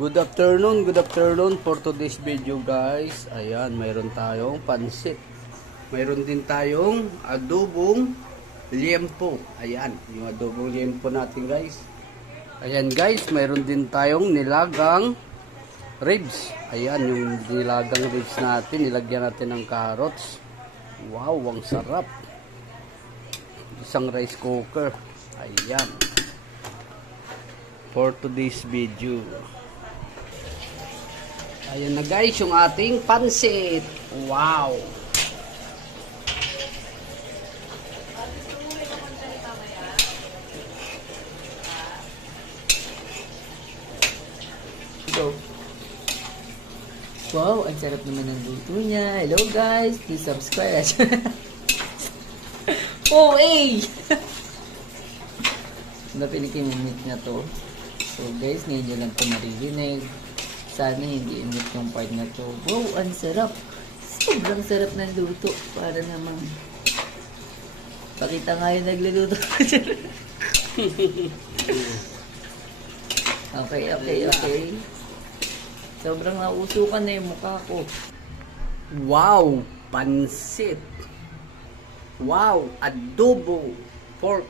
Good afternoon for today's video guys. Ayan, mayroon tayong pansit. Mayroon din tayong adobong liempo. Ayan, yung adobong liempo natin guys. Ayan guys, mayroon din tayong nilagang ribs. Ayan, yung nilagang ribs natin, nilagyan natin ng carrots. Wow, ang sarap. Isang rice cooker. Ayan. For today's video. Ayan na guys, yung ating pansit. Wow! Go. Wow, ang sarap naman ng luto niya. Hello guys, please subscribe. Oh, hey! Napinikimimik na to. So guys, ngayon nyo lang ito maririnig. Sana hindi init yung part na to. Wow, ang sarap. Sobrang sarap ng luto. Para naman. Pakita nga yung nagluluto. Okay. Sobrang nausukan na yung mukha ko. Wow! Pansit! Wow! Adobo pork